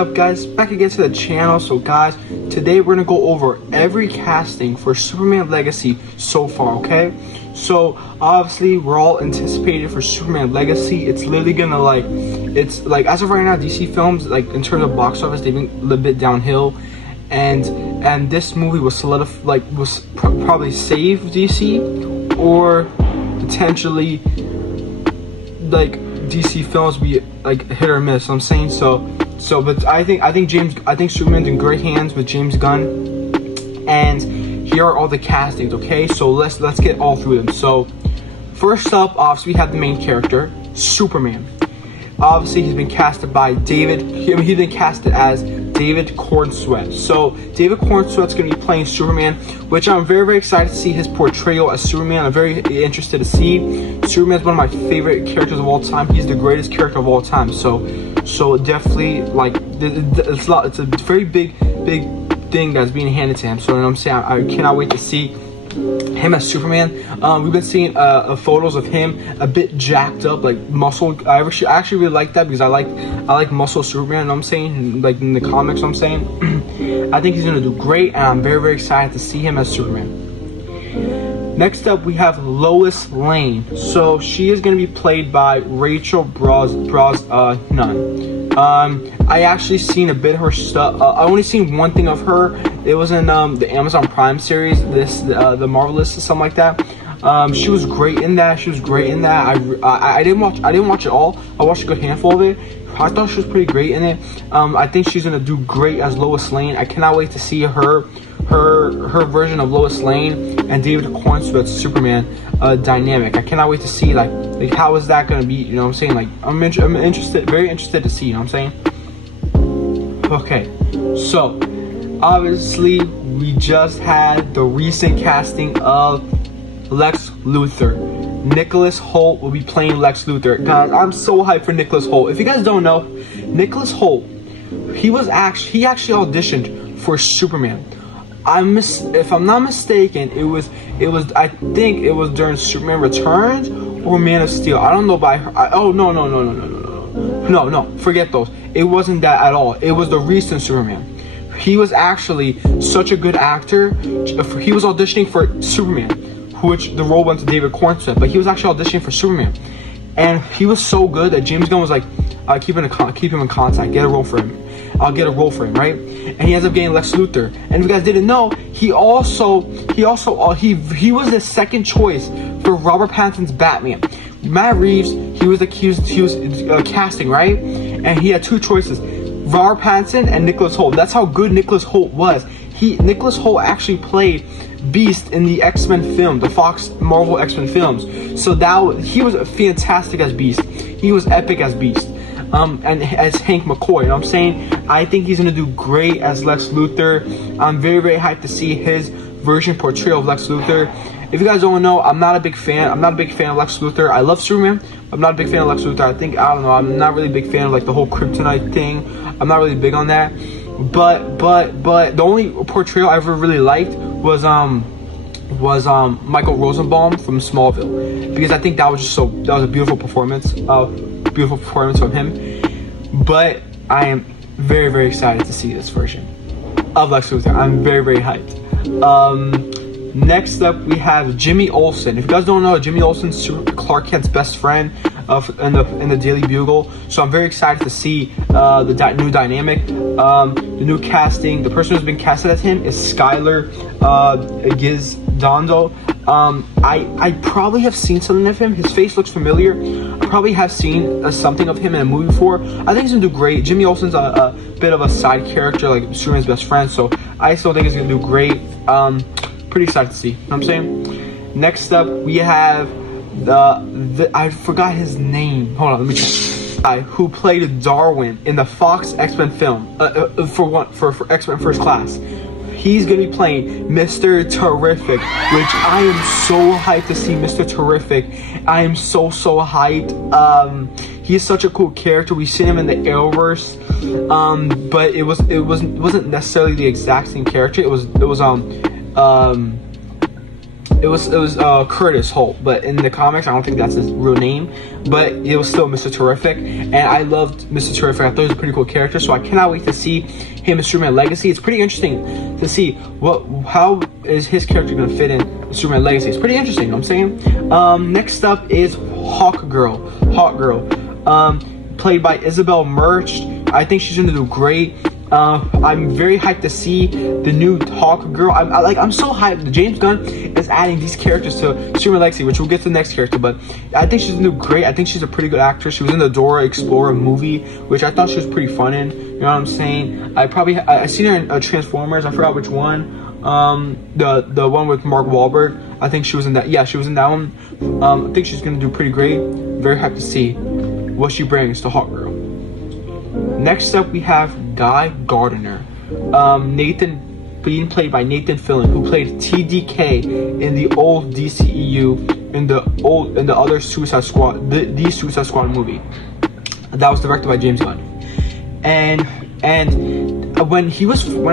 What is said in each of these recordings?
up, guys? Back again to the channel. So guys, today we're gonna go over every casting for Superman Legacy so far, okay? So obviously we're all anticipated for Superman Legacy. It's literally gonna it's like as of right now, DC films, like in terms of box office, they've been a little bit downhill, and this movie was probably save DC, or potentially like DC films be like hit or miss. I'm saying but I think Superman's in great hands with James Gunn, and here are all the castings. Okay, so let's get all through them. So first up, obviously we have the main character, Superman. Obviously he's been casted by he's been casted as David Corenswet. So David Corenswet's going to be playing Superman, which I'm very, very excited to see his portrayal as Superman. I'm very interested to see. Superman's one of my favorite characters of all time. He's the greatest character of all time. So definitely, like, it's a very big thing that's being handed to him. So you know what I'm saying, I cannot wait to see him as Superman. We've been seeing photos of him a bit jacked up, like muscle. I actually really like that, because I like muscle Superman. You know what I'm saying, like in the comics. I'm saying I think he's gonna do great, and I'm very, very excited to see him as Superman. Next up, we have Lois Lane. So she is gonna be played by Rachel Brosnahan. I actually seen a bit of her stuff. I only seen one thing of her. It was in the Amazon Prime series, the Marvelous or something like that. She was great in that. I didn't watch it all. I watched a good handful of it. I thought she was pretty great in it. I think she's gonna do great as Lois Lane. I cannot wait to see her version of Lois Lane and David Corenswet's Superman dynamic. I cannot wait to see like how is that gonna be. You know what I'm saying? Like I'm interested, very interested to see. You know what I'm saying? Okay, so obviously we just had the recent casting of Lex Luthor. Nicholas Hoult will be playing Lex Luthor. Guys, I'm so hyped for Nicholas Hoult. If you guys don't know, Nicholas Hoult, he actually auditioned for Superman. If I'm not mistaken, it was I think it was during Superman Returns or Man of Steel. I don't know no, forget those. It wasn't that at all. It was the recent Superman. He was actually such a good actor. He was auditioning for Superman, which the role went to David Corenswet, but he was actually auditioning for Superman, and he was so good that James Gunn was like, keep him in contact, get a role for him. I'll get a role for him, right? And he ends up getting Lex Luthor. And if you guys didn't know, he was the second choice for Robert Pattinson's Batman. Matt Reeves, he was casting, right? And he had two choices: Robert Pattinson and Nicholas Hoult. That's how good Nicholas Hoult was. Nicholas Hoult actually played Beast in the X-Men film, the Fox Marvel X-Men films. So he was fantastic as Beast. He was epic as Beast. And as Hank McCoy, you know what I'm saying? I think he's gonna do great as Lex Luthor. I'm very, very hyped to see his version portrayal of Lex Luthor. If you guys don't know, I'm not a big fan of Lex Luthor. I love Superman. I'm not a big fan of Lex Luthor. I don't know, I'm not really a big fan of like the whole kryptonite thing. I'm not really big on that. But the only portrayal I ever really liked was Michael Rosenbaum from Smallville, because I think that was a beautiful performance from him. But I am very, very excited to see this version of Lex Luthor. I'm very, very hyped. Next up, we have Jimmy Olsen. If you guys don't know, Jimmy Olsen's Clark Kent's best friend in the Daily Bugle. So I'm very excited to see the new dynamic, the new casting. The person who's been casted as him is Skylar Gisondo. I probably have seen something of him. His face looks familiar. I probably have seen something of him in a movie before. I think he's gonna do great. Jimmy Olsen's a bit of a side character, like Superman's best friend. So I still think he's gonna do great. Pretty excited to see. You know what I'm saying? Next up, we have I forgot his name. Hold on, let me check. Guy who played Darwin in the Fox X-Men film for X-Men First Class. He's gonna be playing Mr. Terrific, which I am so hyped to see Mr. Terrific. I am so hyped. He is such a cool character. We've seen him in the Arrowverse, but it wasn't necessarily the exact same character. It was It was Curtis Holt, but in the comics, I don't think that's his real name. But it was still Mr. Terrific, and I loved Mr. Terrific. I thought he was a pretty cool character, so I cannot wait to see him in Superman Legacy. It's pretty interesting to see how is his character going to fit in Superman Legacy. It's pretty interesting, you know what I'm saying? Next up is Hawkgirl, played by Isabel Merch. I think she's going to do great. I'm very hyped to see the new Hawkgirl. I'm so hyped. James Gunn is adding these characters to Superman Legacy, which we'll get to the next character. But I think she's gonna do great. I think she's a pretty good actress. She was in the Dora Explorer movie, which I thought she was pretty fun in. You know what I'm saying? I seen her in Transformers. I forgot which one. The one with Mark Wahlberg. I think she was in that. Yeah, she was in that one. I think she's gonna do pretty great. Very hyped to see what she brings to Hawkgirl. Next up, we have Guy Gardner, being played by Nathan Fillion, who played TDK in the old DCEU, in the other Suicide Squad, the Suicide Squad movie that was directed by James Gunn. And when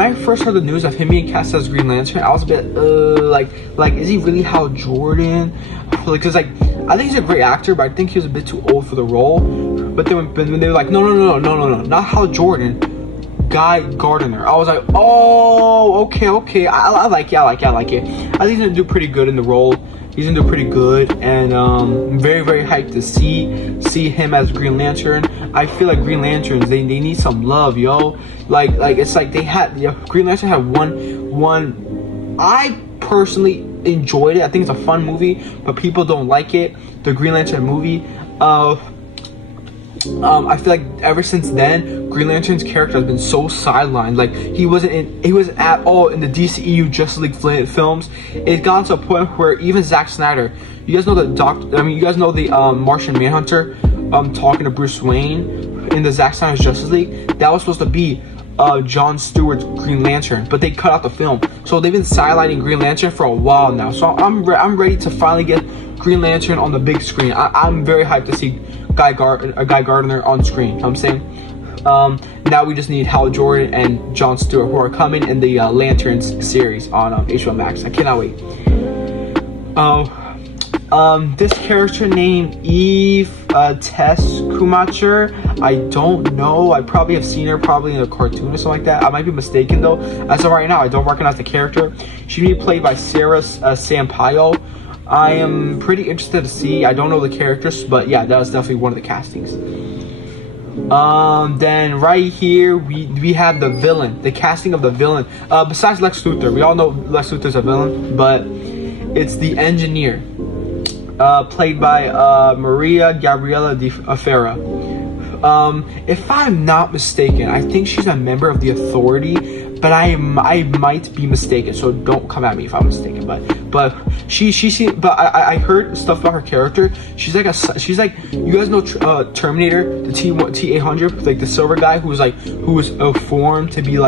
I first heard the news of him being cast as Green Lantern, I was a bit like is he really Hal Jordan? Because I think he's a great actor, but I think he was a bit too old for the role. But then when they were like, no, not Hal Jordan, Guy Gardner. I was like, oh, okay. I like it. I think he's gonna do pretty good in the role. He's gonna do pretty good, and I'm very, very hyped to see him as Green Lantern. I feel like Green Lanterns, they need some love, yo. Like it's like Green Lantern had one. I personally enjoyed it. I think it's a fun movie, but people don't like it. The Green Lantern movie. I feel like ever since then, Green Lantern's character has been so sidelined. Like he wasn't at all in the DCEU Justice League films. It got to a point where even Zack Snyder, you guys know the Martian Manhunter, talking to Bruce Wayne in the Zack Snyder's Justice League. That was supposed to be John Stewart's Green Lantern, but they cut out the film. So they've been sidelining Green Lantern for a while now. So I'm ready to finally get Green Lantern on the big screen. I'm very hyped to see Guy Gardner on screen. You know what I'm saying? Now we just need Hal Jordan and John Stewart, who are coming in the Lanterns series on HBO Max. I cannot wait. This character named Eve Tess Schumacher, I don't know. I probably have seen her probably in a cartoon or something like that. I might be mistaken though. As of right now, I don't recognize the character. She's being played by Sarah Sampaio. I am pretty interested to see. I don't know the characters, but yeah, that was definitely one of the castings. Then right here we have the villain, the casting of the villain. Besides Lex Luthor, we all know Lex Luthor's a villain, but it's the Engineer, played by Maria Gabriela de Ferra. If I'm not mistaken, I think she's a member of the Authority, but I might be mistaken, so don't come at me if I'm mistaken. But I heard stuff about her character. She's like you guys know Terminator, the T-800, like the silver guy who was formed to be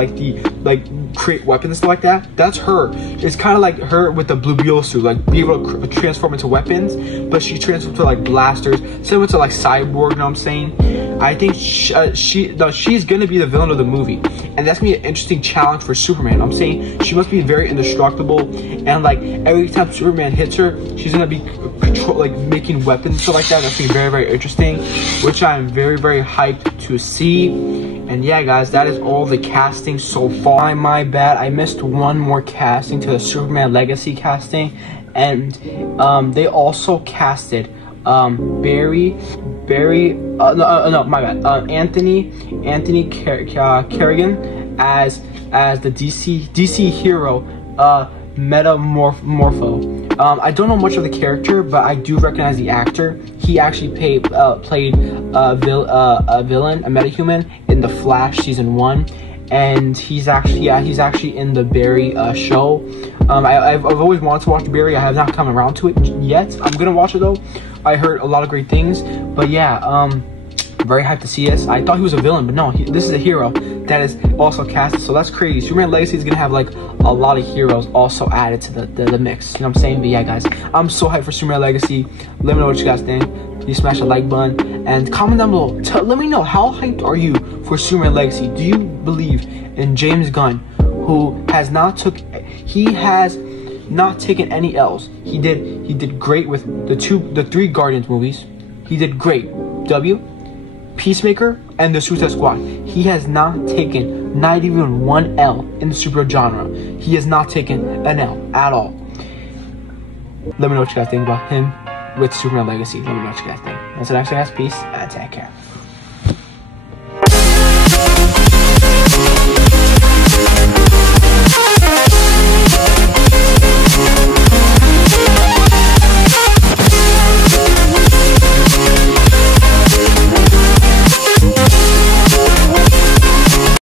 create weapons and stuff like that. That's her. It's kind of like her with the Blue Beetle suit, like be able to transform into weapons, but she transforms to like blasters, similar to like Cyborg. You know what I'm saying? I think she's gonna be the villain of the movie, and that's gonna be an interesting challenge for Superman. I'm saying she must be very indestructible, and like every time Superman hits her, she's gonna be making weapons and stuff like that. That's gonna be very, very interesting, which I'm very, very hyped to see. And yeah, guys, that is all the casting so far. My bad, I missed one more casting to the Superman Legacy casting, and they also casted Anthony Kerrigan as the DC hero Metamorpho. I don't know much of the character, but I do recognize the actor. He actually played a villain, a metahuman, in The Flash season 1, and he's actually in the Barry show. I've always wanted to watch Barry. I have not come around to it yet. I'm gonna watch it though. I heard a lot of great things, but yeah, very hyped to see this. I thought he was a villain, but no, this is a hero that is also casted, so that's crazy. Superman Legacy is gonna have like a lot of heroes also added to the mix, you know what I'm saying? But yeah, guys, I'm so hyped for Superman Legacy. Let me know what you guys think. Please smash the like button and comment down below. Let me know, how hyped are you for Superman Legacy? Do you believe in James Gunn, who has not not taken any L's. He did great with the 3 Guardians movies. He did great. W, Peacemaker, and the Suicide Squad. He has not taken not even 1 L in the superhero genre. He has not taken an L at all. Let me know what you guys think about him with Superman Legacy. Let me know what you guys think. Until next time, guys, peace and take care.